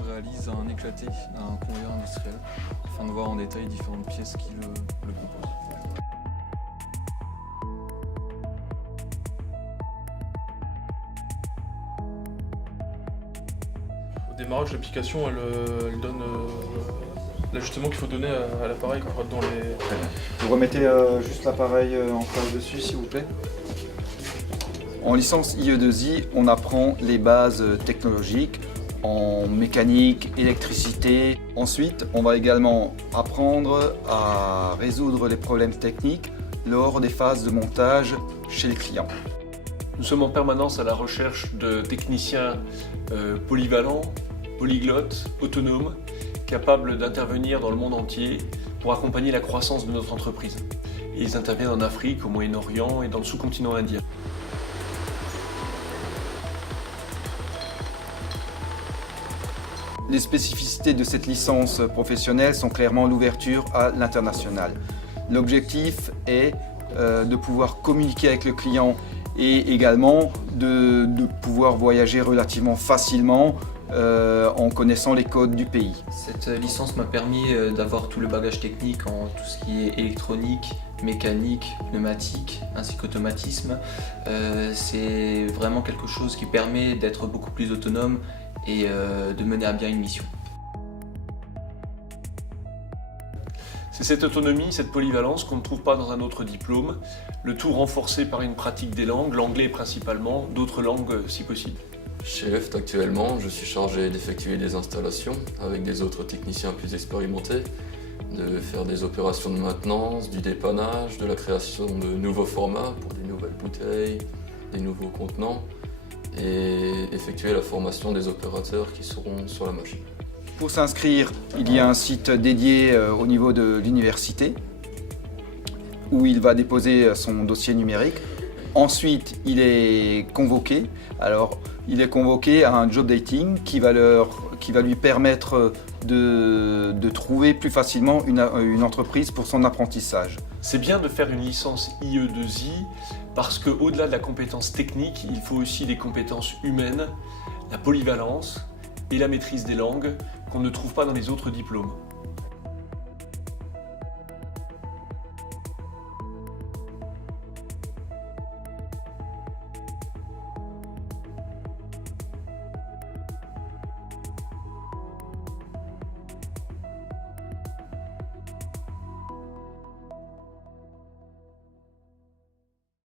réalise un éclaté d'un conveyeur industriel afin de voir en détail différentes pièces qui le composent. Au démarrage, l'application elle donne l'ajustement qu'il faut donner à l'appareil pour être dans les... Vous remettez juste l'appareil en face dessus, s'il vous plaît. En licence IE2I, on apprend les bases technologiques en mécanique, électricité. Ensuite, on va également apprendre à résoudre les problèmes techniques lors des phases de montage chez les clients. Nous sommes en permanence à la recherche de techniciens polyvalents, polyglottes, autonomes, capables d'intervenir dans le monde entier pour accompagner la croissance de notre entreprise. Et ils interviennent en Afrique, au Moyen-Orient et dans le sous-continent indien. Les spécificités de cette licence professionnelle sont clairement l'ouverture à l'international. L'objectif est de pouvoir communiquer avec le client et également de pouvoir voyager relativement facilement en connaissant les codes du pays. Cette licence m'a permis d'avoir tout le bagage technique en tout ce qui est électronique, mécanique, pneumatique ainsi qu'automatisme. C'est vraiment quelque chose qui permet d'être beaucoup plus autonome et de mener à bien une mission. C'est cette autonomie, cette polyvalence qu'on ne trouve pas dans un autre diplôme, le tout renforcé par une pratique des langues, l'anglais principalement, d'autres langues si possible. Chez EFT actuellement, je suis chargé d'effectuer des installations avec des autres techniciens plus expérimentés, de faire des opérations de maintenance, du dépannage, de la création de nouveaux formats pour des nouvelles bouteilles, des nouveaux contenants et effectuer la formation des opérateurs qui seront sur la machine. Pour s'inscrire, il y a un site dédié au niveau de l'université où il va déposer son dossier numérique. Ensuite, il est convoqué. Alors, il est convoqué à un job dating qui va lui permettre de trouver plus facilement une entreprise pour son apprentissage. C'est bien de faire une licence IE2I parce qu'au-delà de la compétence technique, il faut aussi des compétences humaines, la polyvalence et la maîtrise des langues qu'on ne trouve pas dans les autres diplômes.